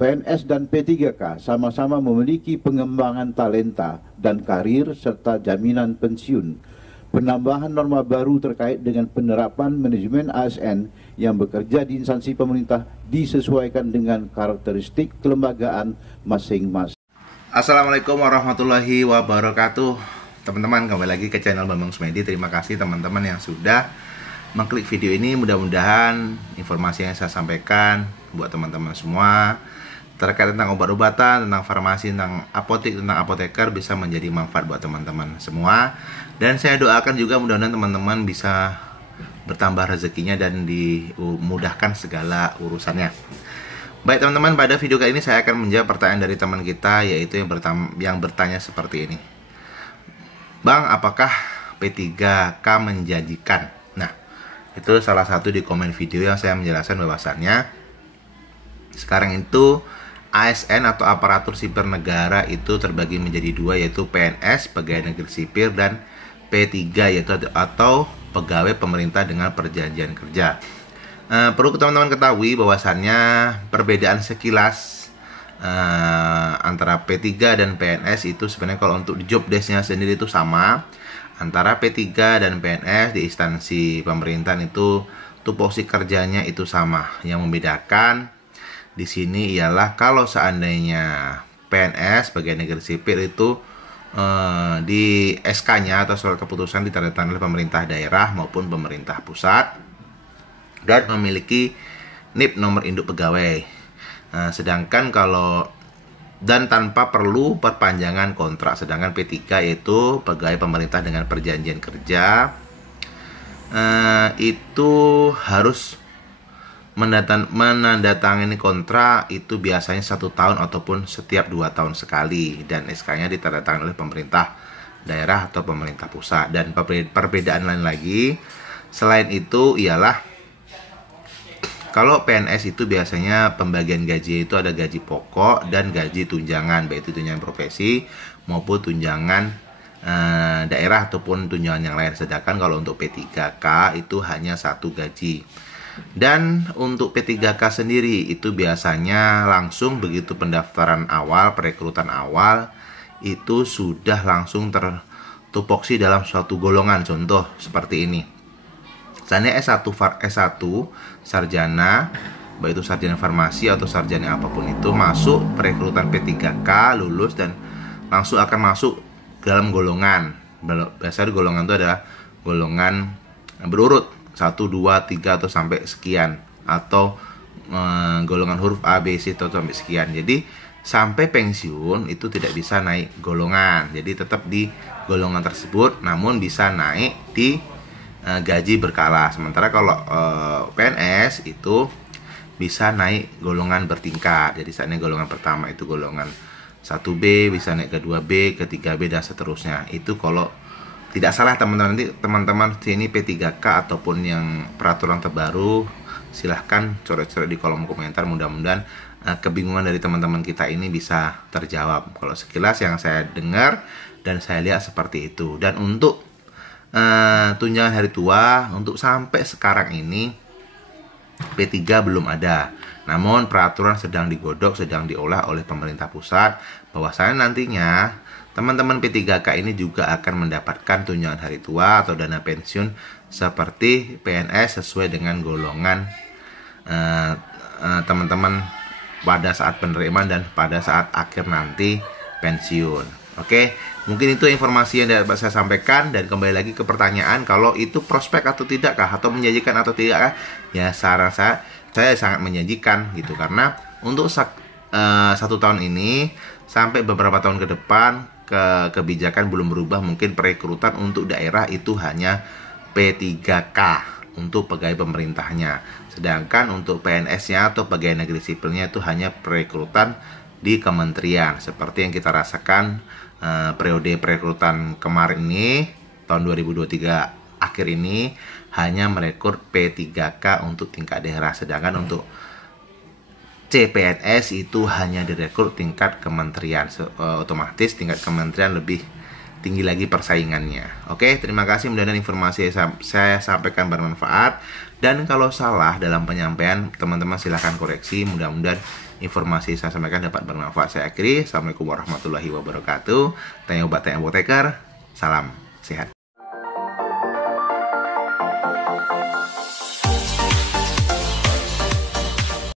PNS dan P3K sama-sama memiliki pengembangan talenta dan karir serta jaminan pensiun. Penambahan norma baru terkait dengan penerapan manajemen ASN yang bekerja di instansi pemerintah disesuaikan dengan karakteristik kelembagaan masing-masing. Assalamualaikum warahmatullahi wabarakatuh. Teman-teman, kembali lagi ke channel Bambang Sumedi. Terima kasih teman-teman yang sudah mengklik video ini. Mudah-mudahan informasi yang saya sampaikan buat teman-teman semua terkait tentang obat-obatan, tentang farmasi, tentang apotek, tentang apoteker bisa menjadi manfaat buat teman-teman semua. Dan saya doakan juga mudah-mudahan teman-teman bisa bertambah rezekinya dan dimudahkan segala urusannya. Baik teman-teman, pada video kali ini saya akan menjawab pertanyaan dari teman kita, yaitu yang bertanya seperti ini. Bang, apakah P3K menjanjikan? Nah, itu salah satu di komen video yang saya menjelaskan bahwasannya sekarang itu ASN atau aparatur sipil negara itu terbagi menjadi dua, yaitu PNS, pegawai negeri sipil, dan P3 yaitu atau pegawai pemerintah dengan perjanjian kerja. Perlu teman-teman ketahui bahwasannya perbedaan sekilas antara P3 dan PNS itu sebenarnya kalau untuk di job desk-nya sendiri itu sama. Antara P3 dan PNS di instansi pemerintahan itu tupoksi kerjanya itu sama. Yang membedakan di sini ialah kalau seandainya PNS pegawai negeri sipil itu di SK-nya atau surat keputusan ditandatangani oleh pemerintah daerah maupun pemerintah pusat dan memiliki NIP nomor induk pegawai. Sedangkan kalau dan tanpa perlu perpanjangan kontrak. Sedangkan P3 yaitu pegawai pemerintah dengan perjanjian kerja itu harus menandatangani kontrak itu biasanya 1 tahun ataupun setiap 2 tahun sekali, dan SK-nya ditandatangani oleh pemerintah daerah atau pemerintah pusat. Dan perbedaan lain lagi selain itu ialah kalau PNS itu biasanya pembagian gaji itu ada gaji pokok dan gaji tunjangan, baik itu tunjangan profesi maupun tunjangan daerah ataupun tunjangan yang lain. Sedangkan kalau untuk P3K itu hanya satu gaji. Dan untuk P3K sendiri itu biasanya langsung begitu pendaftaran awal, perekrutan awal itu sudah langsung tertupoksi dalam suatu golongan. Contoh seperti ini. Misalnya S1 sarjana, baik itu sarjana farmasi atau sarjana apapun itu, masuk perekrutan P3K, lulus dan langsung akan masuk dalam golongan. Biasanya golongan itu adalah golongan berurut 1, 2, 3 atau sampai sekian, atau golongan huruf A, B, C atau sampai sekian. Jadi sampai pensiun itu tidak bisa naik golongan. Jadi tetap di golongan tersebut, namun bisa naik di gaji berkala. Sementara kalau PNS itu bisa naik golongan bertingkat. Jadi saatnya golongan pertama itu golongan 1B, bisa naik ke 2B, ke 3B dan seterusnya. Itu kalau tidak salah teman-teman. Nanti teman-teman sini P3K ataupun yang peraturan terbaru silahkan coret-coret di kolom komentar. Mudah-mudahan kebingungan dari teman-teman kita ini bisa terjawab. Kalau sekilas yang saya dengar dan saya lihat seperti itu. Dan untuk tunjangan hari tua untuk sampai sekarang ini P3 belum ada. Namun peraturan sedang digodok, sedang diolah oleh pemerintah pusat bahwasanya nantinya teman-teman P3K ini juga akan mendapatkan tunjangan hari tua atau dana pensiun seperti PNS sesuai dengan golongan teman-teman pada saat penerimaan dan pada saat akhir nanti pensiun. Oke, mungkin itu informasi yang dapat saya sampaikan. Dan kembali lagi ke pertanyaan, kalau itu prospek atau tidakkah, atau menjanjikan atau tidakkah? Ya, saran saya sangat menjanjikan gitu, karena untuk 1 tahun ini sampai beberapa tahun ke depan kebijakan belum berubah. Mungkin perekrutan untuk daerah itu hanya P3K untuk pegawai pemerintahnya, sedangkan untuk PNS-nya atau pegawai negeri sipilnya itu hanya perekrutan di kementerian, seperti yang kita rasakan periode perekrutan kemarin ini, tahun 2023 akhir ini hanya merekrut P3K untuk tingkat daerah, sedangkan untuk CPNS itu hanya direkrut tingkat kementerian. Otomatis tingkat kementerian lebih tinggi lagi persaingannya. Oke, terima kasih, mudah-mudahan informasi yang saya sampaikan bermanfaat. Dan kalau salah dalam penyampaian, teman-teman silahkan koreksi. Mudah-mudahan informasi saya sampaikan dapat bermanfaat. Saya akhiri. Assalamualaikum warahmatullahi wabarakatuh. Tanya obat, tanya apoteker. Salam sehat.